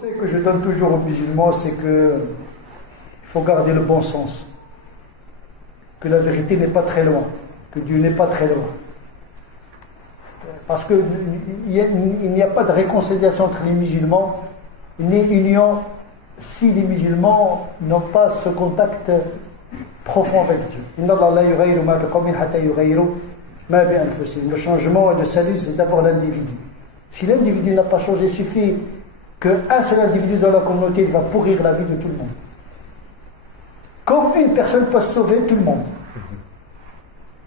Ce que je donne toujours aux musulmans, c'est qu'il faut garder le bon sens. Que la vérité n'est pas très loin. Que Dieu n'est pas très loin. Parce qu'il n'y a pas de réconciliation entre les musulmans, ni union, si les musulmans n'ont pas ce contact profond avec Dieu. Le changement et le salut, c'est d'abord l'individu. Si l'individu n'a pas changé, il suffit qu'un seul individu dans la communauté va pourrir la vie de tout le monde. Comme une personne peut sauver tout le monde.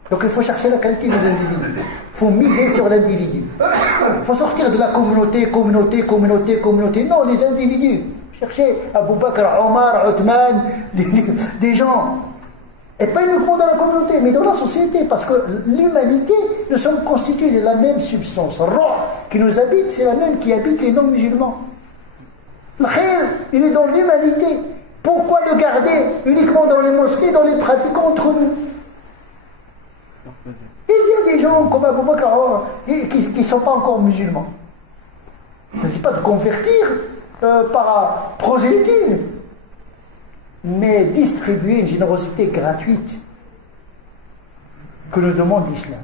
Donc il faut chercher la qualité des individus. Il faut miser sur l'individu. Il faut sortir de la communauté. Non, les individus. Cherchez Abu Bakr, Omar, Othman, des gens. Et pas uniquement dans la communauté, mais dans la société. Parce que l'humanité, nous sommes constitués de la même substance. Roh qui nous habite, c'est la même qui habite les non-musulmans. Le khayr, il est dans l'humanité. Pourquoi le garder uniquement dans les mosquées, dans les pratiquants entre nous? Il y a des gens comme Abu Bakr qui ne sont pas encore musulmans. Il ne s'agit pas de convertir par prosélytisme, mais distribuer une générosité gratuite que nous demande l'islam.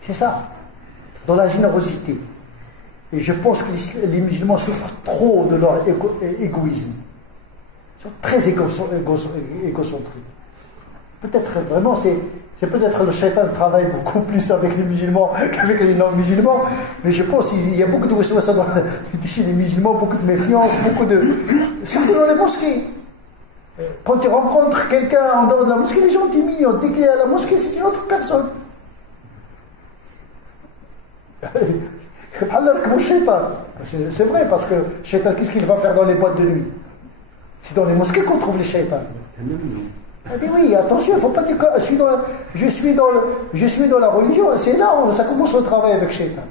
C'est ça, dans la générosité. Et je pense que les musulmans souffrent trop de leur égoïsme. Ils sont très égocentriques. Peut-être vraiment, c'est peut-être le shaitan travaille beaucoup plus avec les musulmans qu'avec les non-musulmans, mais je pense qu'il y a beaucoup de waswasa chez les musulmans, beaucoup de méfiance, surtout dans les mosquées. Quand tu rencontres quelqu'un en dehors de la mosquée, les gens t'ignorent. Dès qu'il est à la mosquée, c'est une autre personne. C'est vrai, parce que shaitan, qu'est-ce qu'il va faire dans les boîtes de nuit? C'est dans les mosquées qu'on trouve les shaitans. Mais oui, attention, il ne faut pas dire que je suis dans la religion, c'est là où ça commence le travail avec shaitan.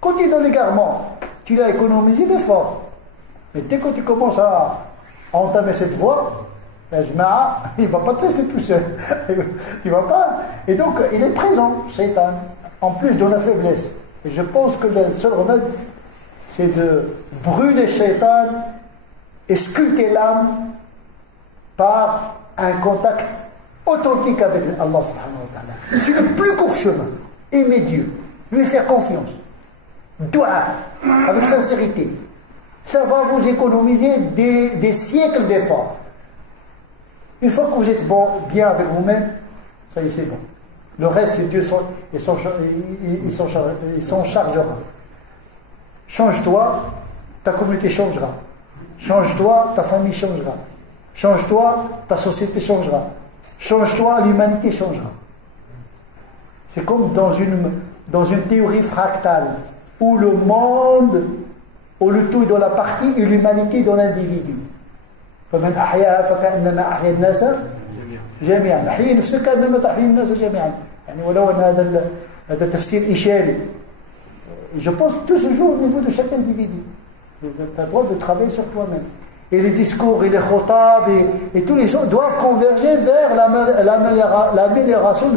Quand tu es dans l'égarement, tu l'as économisé l'effort. Mais dès que tu commences à entamer cette voie, il ne va pas te laisser tout seul. Tu vas pas. Et donc, il est présent, shaitan, en plus de la faiblesse. Et je pense que le seul remède, c'est de brûler shaitan et sculpter l'âme par un contact authentique avec Allah subhanahu wa ta'ala. C'est le plus court chemin. Aimer Dieu, lui faire confiance. Dua, avec sincérité. Ça va vous économiser des siècles d'efforts. Une fois que vous êtes bien avec vous-même, ça y est, c'est bon. Le reste, c'est Dieu, il s'en chargera. Change-toi, ta communauté changera. Change-toi, ta famille changera. Change-toi, ta société changera. Change-toi, l'humanité changera. C'est comme dans une théorie fractale, où le monde, où le tout est dans la partie et l'humanité dans l'individu. فمن أحياها فكأنما أحيا الناس جميعا أحيي نفسك كأنما تحيي الناس جميعا يعني ولو أن هذا تفسير إشاري. Je pense tout ce jour au niveau de chaque individu. Tu as le droit de travailler sur toi-même. Et les discours et les khotab et tous les gens doivent converger vers l'amélioration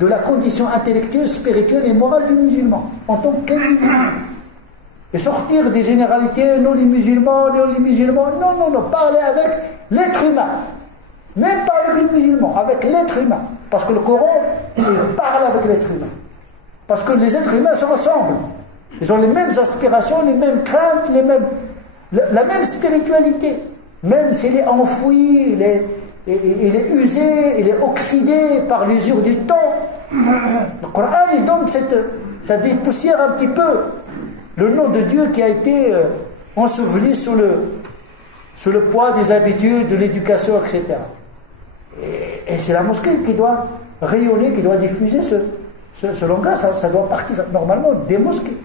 de la condition intellectuelle, spirituelle et morale du musulman en tant qu'individu. Et sortir des généralités, non les musulmans, non, parler avec l'être humain. Même pas avec les musulmans, avec l'être humain. Parce que le Coran, il parle avec l'être humain. Parce que les êtres humains se ressemblent. Ils ont les mêmes aspirations, les mêmes craintes, la même spiritualité. Même s'il est enfoui, il est usé, il est oxydé par l'usure du temps. Le Coran, il donne ça dépoussière un petit peu le nom de Dieu qui a été enseveli sous le poids des habitudes, de l'éducation, etc. Et c'est la mosquée qui doit rayonner, qui doit diffuser ce langage. Ça doit partir normalement des mosquées.